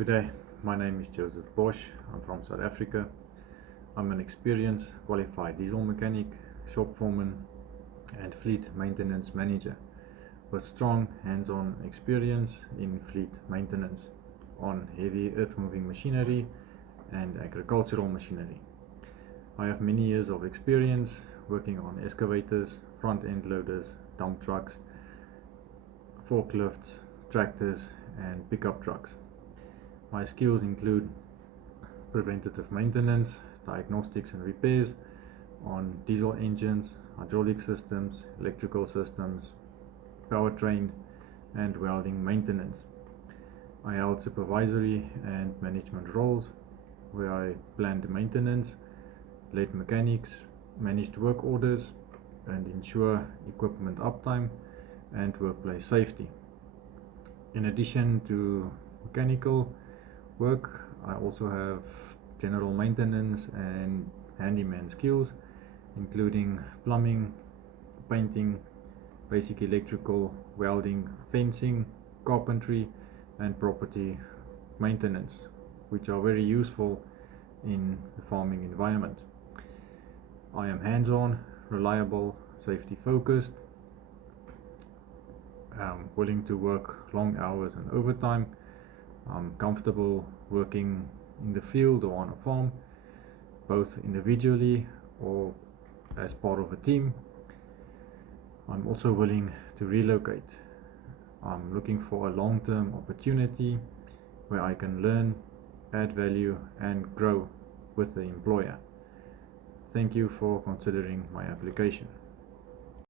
Good day, my name is Joseph Bosch. I'm from South Africa. I'm an experienced qualified diesel mechanic, shop foreman and fleet maintenance manager with strong hands-on experience in fleet maintenance on heavy earth-moving machinery and agricultural machinery. I have many years of experience working on excavators, front-end loaders, dump trucks, forklifts, tractors and pickup trucks. My skills include preventative maintenance, diagnostics and repairs on diesel engines, hydraulic systems, electrical systems, powertrain and welding maintenance. I held supervisory and management roles where I planned maintenance, led mechanics, managed work orders and ensure equipment uptime and workplace safety. In addition to mechanical work, I also have general maintenance and handyman skills, including plumbing, painting, basic electrical, welding, fencing, carpentry and property maintenance, which are very useful in the farming environment. I am hands-on, reliable, safety focused, willing to work long hours and overtime. I'm comfortable working in the field or on a farm, both individually or as part of a team. I'm also willing to relocate. I'm looking for a long-term opportunity where I can learn, add value and grow with the employer. Thank you for considering my application.